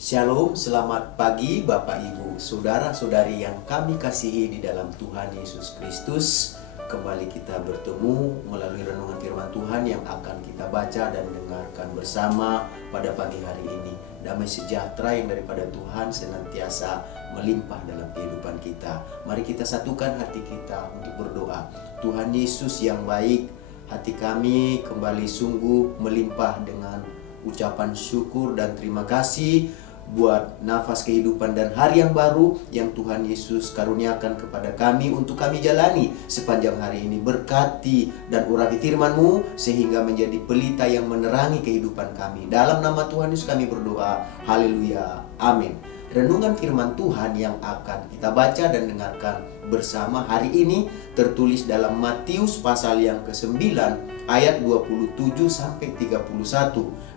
Shalom, selamat pagi Bapak Ibu, saudara-saudari yang kami kasihi di dalam Tuhan Yesus Kristus. Kembali kita bertemu melalui renungan firman Tuhan yang akan kita baca dan dengarkan bersama pada pagi hari ini. Damai sejahtera yang daripada Tuhan senantiasa melimpah dalam kehidupan kita. Mari kita satukan hati kita untuk berdoa. Tuhan Yesus yang baik, hati kami kembali sungguh melimpah dengan ucapan syukur dan terima kasih buat nafas kehidupan dan hari yang baru yang Tuhan Yesus karuniakan kepada kami untuk kami jalani sepanjang hari ini. Berkati dan urapi firman-Mu sehingga menjadi pelita yang menerangi kehidupan kami. Dalam nama Tuhan Yesus kami berdoa. Haleluya. Amin. Renungan firman Tuhan yang akan kita baca dan dengarkan bersama hari ini tertulis dalam Matius pasal yang ke-9 ayat 27 sampai 31.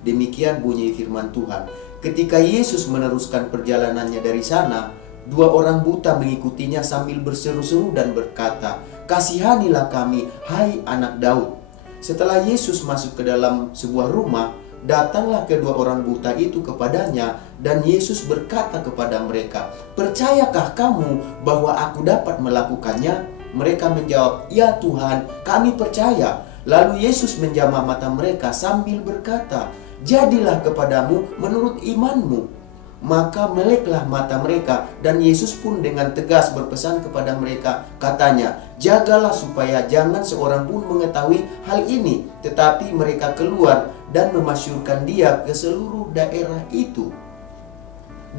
Demikian bunyi firman Tuhan. Ketika Yesus meneruskan perjalanannya dari sana, dua orang buta mengikutinya sambil berseru-seru dan berkata, "Kasihanilah kami, hai anak Daud." Setelah Yesus masuk ke dalam sebuah rumah, datanglah kedua orang buta itu kepadanya dan Yesus berkata kepada mereka, "Percayakah kamu bahwa aku dapat melakukannya?" Mereka menjawab, "Ya Tuhan, kami percaya." Lalu Yesus menjamah mata mereka sambil berkata, "Jadilah kepadamu menurut imanmu." Maka meleklah mata mereka dan Yesus pun dengan tegas berpesan kepada mereka, katanya, "Jagalah supaya jangan seorang pun mengetahui hal ini." Tetapi mereka keluar dan memasyurkan dia ke seluruh daerah itu.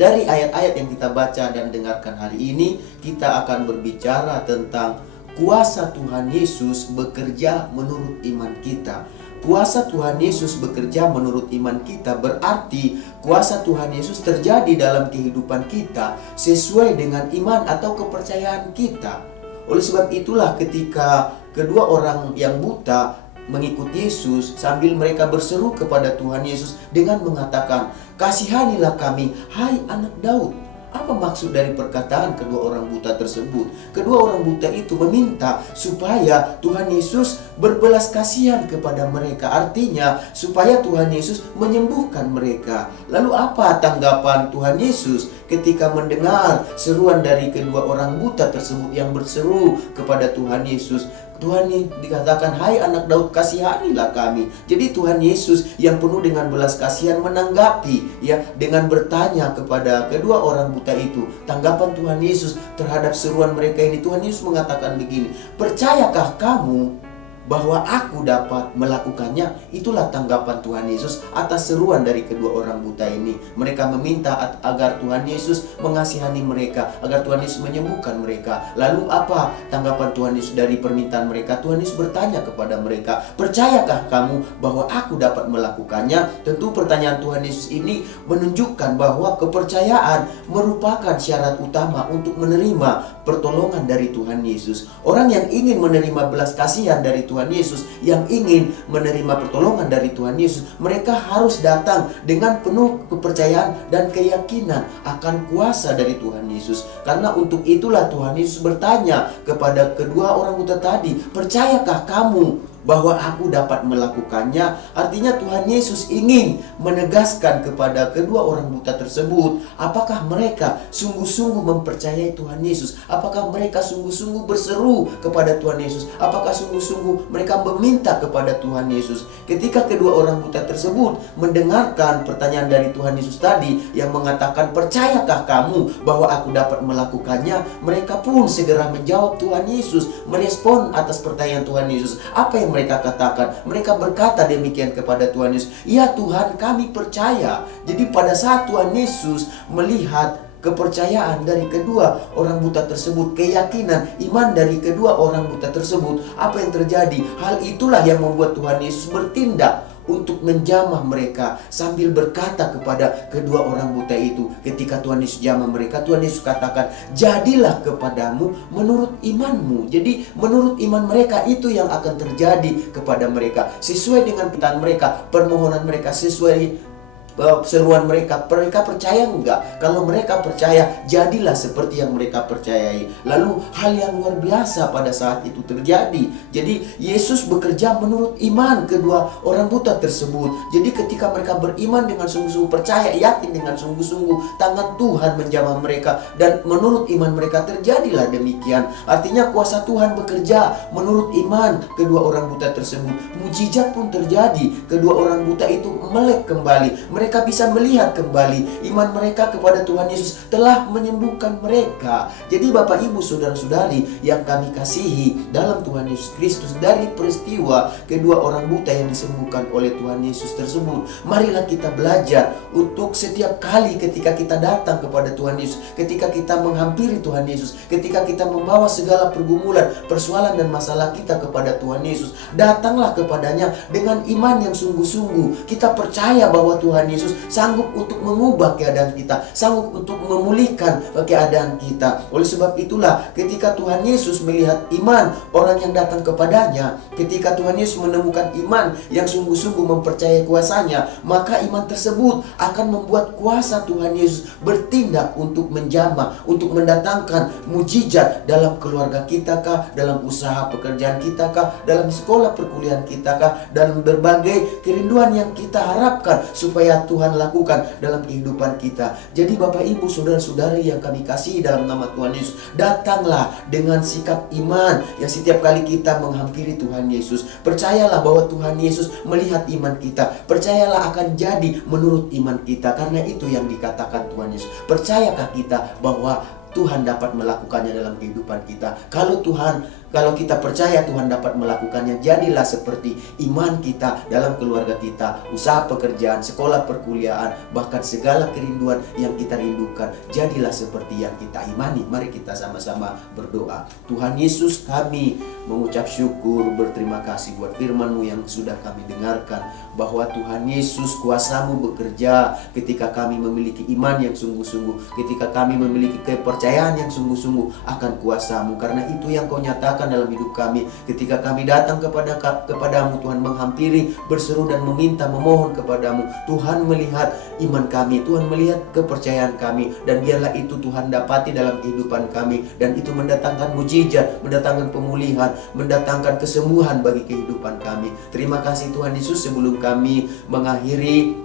Dari ayat-ayat yang kita baca dan dengarkan hari ini, kita akan berbicara tentang kuasa Tuhan Yesus bekerja menurut iman kita. Kuasa Tuhan Yesus bekerja menurut iman kita berarti kuasa Tuhan Yesus terjadi dalam kehidupan kita sesuai dengan iman atau kepercayaan kita. Oleh sebab itulah ketika kedua orang yang buta mengikut Yesus sambil mereka berseru kepada Tuhan Yesus dengan mengatakan, "Kasihanilah kami, hai anak Daud." Apa maksud dari perkataan kedua orang buta tersebut? Kedua orang buta itu meminta supaya Tuhan Yesus berbelas kasihan kepada mereka. Artinya supaya Tuhan Yesus menyembuhkan mereka. Lalu apa tanggapan Tuhan Yesus ketika mendengar seruan dari kedua orang buta tersebut yang berseru kepada Tuhan Yesus? Tuhan dikatakan, "Hai anak Daud, kasihanilah kami." Jadi Tuhan Yesus yang penuh dengan belas kasihan menanggapi dengan bertanya kepada kedua orang buta itu. Tanggapan Tuhan Yesus terhadap seruan mereka ini, Tuhan Yesus mengatakan begini, "Percayakah kamu bahwa aku dapat melakukannya?" Itulah tanggapan Tuhan Yesus atas seruan dari kedua orang buta ini. Mereka meminta agar Tuhan Yesus mengasihani mereka, agar Tuhan Yesus menyembuhkan mereka. Lalu apa tanggapan Tuhan Yesus dari permintaan mereka? Tuhan Yesus bertanya kepada mereka, "Percayakah kamu bahwa aku dapat melakukannya?" Tentu pertanyaan Tuhan Yesus ini menunjukkan bahwa kepercayaan merupakan syarat utama untuk menerima pertolongan dari Tuhan Yesus. Orang yang ingin menerima belas kasihan dari Tuhan Yesus, yang ingin menerima pertolongan dari Tuhan Yesus, mereka harus datang dengan penuh kepercayaan dan keyakinan akan kuasa dari Tuhan Yesus. Karena untuk itulah Tuhan Yesus bertanya kepada kedua orang buta tadi, "Percayakah kamu bahwa aku dapat melakukannya?" Artinya Tuhan Yesus ingin menegaskan kepada kedua orang buta tersebut, apakah mereka sungguh-sungguh mempercayai Tuhan Yesus? Apakah mereka sungguh-sungguh berseru kepada Tuhan Yesus? Apakah sungguh-sungguh mereka meminta kepada Tuhan Yesus? Ketika kedua orang buta tersebut mendengarkan pertanyaan dari Tuhan Yesus tadi yang mengatakan, "Percayakah kamu bahwa aku dapat melakukannya?" Mereka pun segera menjawab Tuhan Yesus, merespon atas pertanyaan Tuhan Yesus. Apa yang mereka katakan? Mereka berkata demikian kepada Tuhan Yesus, "Ya Tuhan, kami percaya." Jadi pada saat Tuhan Yesus melihat kepercayaan dari kedua orang buta tersebut, keyakinan, iman dari kedua orang buta tersebut, apa yang terjadi? Hal itulah yang membuat Tuhan Yesus bertindak untuk menjamah mereka sambil berkata kepada kedua orang buta itu. Ketika Tuhan Yesus jamah mereka, Tuhan Yesus katakan, "Jadilah kepadamu menurut imanmu." Jadi menurut iman mereka itu yang akan terjadi kepada mereka, sesuai dengan permintaan mereka, permohonan mereka, sesuai seruan mereka. Mereka percaya enggak? Kalau mereka percaya, jadilah seperti yang mereka percayai. Lalu hal yang luar biasa pada saat itu terjadi. Jadi Yesus bekerja menurut iman kedua orang buta tersebut. Jadi ketika mereka beriman dengan sungguh-sungguh, percaya, yakin dengan sungguh-sungguh, tangan Tuhan menjamah mereka, dan menurut iman mereka terjadilah demikian. Artinya kuasa Tuhan bekerja menurut iman kedua orang buta tersebut. Mujizat pun terjadi. Kedua orang buta itu melek kembali. Mereka bisa melihat kembali. Iman mereka kepada Tuhan Yesus telah menyembuhkan mereka. Jadi Bapak Ibu saudara-saudari yang kami kasihi dalam Tuhan Yesus Kristus, dari peristiwa kedua orang buta yang disembuhkan oleh Tuhan Yesus tersebut, marilah kita belajar untuk setiap kali ketika kita datang kepada Tuhan Yesus, ketika kita menghampiri Tuhan Yesus, ketika kita membawa segala pergumulan, persoalan dan masalah kita kepada Tuhan Yesus, datanglah kepadanya dengan iman yang sungguh-sungguh. Kita percaya bahwa Tuhan Yesus sanggup untuk mengubah keadaan kita, sanggup untuk memulihkan keadaan kita. Oleh sebab itulah ketika Tuhan Yesus melihat iman orang yang datang kepadanya, ketika Tuhan Yesus menemukan iman yang sungguh-sungguh mempercayai kuasanya, maka iman tersebut akan membuat kuasa Tuhan Yesus bertindak untuk menjamah, untuk mendatangkan mujizat dalam keluarga kita kah, dalam usaha pekerjaan kita kah, dalam sekolah perkuliahan kita kah, dalam berbagai kerinduan yang kita harapkan supaya Tuhan lakukan dalam kehidupan kita. Jadi Bapak Ibu saudara-saudari yang kami kasihi dalam nama Tuhan Yesus, datanglah dengan sikap iman yang setiap kali kita menghampiri Tuhan Yesus. Percayalah bahwa Tuhan Yesus melihat iman kita. Percayalah akan jadi menurut iman kita, karena itu yang dikatakan Tuhan Yesus. Percayakah kita bahwa Tuhan dapat melakukannya dalam kehidupan kita? Kalau kita percaya Tuhan dapat melakukannya, jadilah seperti iman kita dalam keluarga kita, usaha pekerjaan, sekolah perkuliahan, bahkan segala kerinduan yang kita rindukan, jadilah seperti yang kita imani. Mari kita sama-sama berdoa. Tuhan Yesus, kami mengucap syukur, berterima kasih buat firman-Mu yang sudah kami dengarkan, bahwa Tuhan Yesus, kuasa-Mu bekerja ketika kami memiliki iman yang sungguh-sungguh, ketika kami memiliki kepercayaan yang sungguh-sungguh akan kuasa-Mu. Karena itu yang Kau nyatakan dalam hidup kami. Ketika kami datang kepadamu, Tuhan, menghampiri, berseru dan meminta, memohon kepadamu, Tuhan melihat iman kami, Tuhan melihat kepercayaan kami, dan biarlah itu Tuhan dapati dalam kehidupan kami, dan itu mendatangkan mujizat, mendatangkan pemulihan, mendatangkan kesembuhan bagi kehidupan kami. Terima kasih Tuhan Yesus. Sebelum kami mengakhiri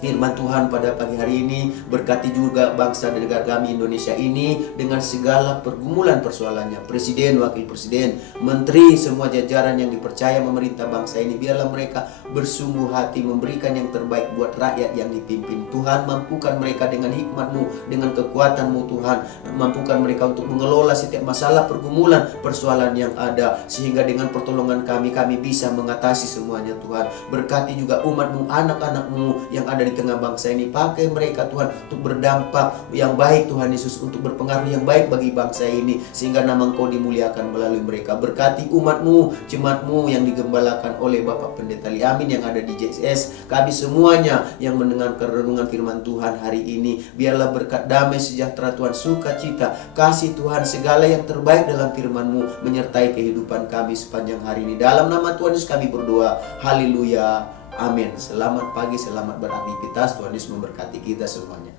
firman Tuhan pada pagi hari ini, berkati juga bangsa dan negara kami Indonesia ini dengan segala pergumulan persoalannya. Presiden, wakil presiden, menteri, semua jajaran yang dipercaya memerintah bangsa ini, biarlah mereka bersungguh hati memberikan yang terbaik buat rakyat yang dipimpin. Tuhan, mampukan mereka dengan hikmat-Mu, dengan kekuatan-Mu Tuhan. Mampukan mereka untuk mengelola setiap masalah, pergumulan, persoalan yang ada, sehingga dengan pertolongan kami bisa mengatasi semuanya Tuhan. Berkati juga umat-Mu, anak-anak-Mu yang ada di tengah bangsa ini. Pakai mereka Tuhan untuk berdampak yang baik Tuhan Yesus, untuk berpengaruh yang baik bagi bangsa ini, sehingga nama Engkau dimuliakan melalui mereka. Berkati umat-Mu, jemaat-Mu yang digembalakan oleh Bapak Pendeta Liamin yang ada di JSS, kami semuanya yang mendengarkan renungan firman Tuhan hari ini, biarlah berkat damai sejahtera Tuhan, sukacita, kasih Tuhan, segala yang terbaik dalam firman-Mu menyertai kehidupan kami sepanjang hari ini. Dalam nama Tuhan Yesus kami berdoa. Haleluya. Amin. Selamat pagi, selamat beraktivitas. Tuhan Yesus memberkati kita semuanya.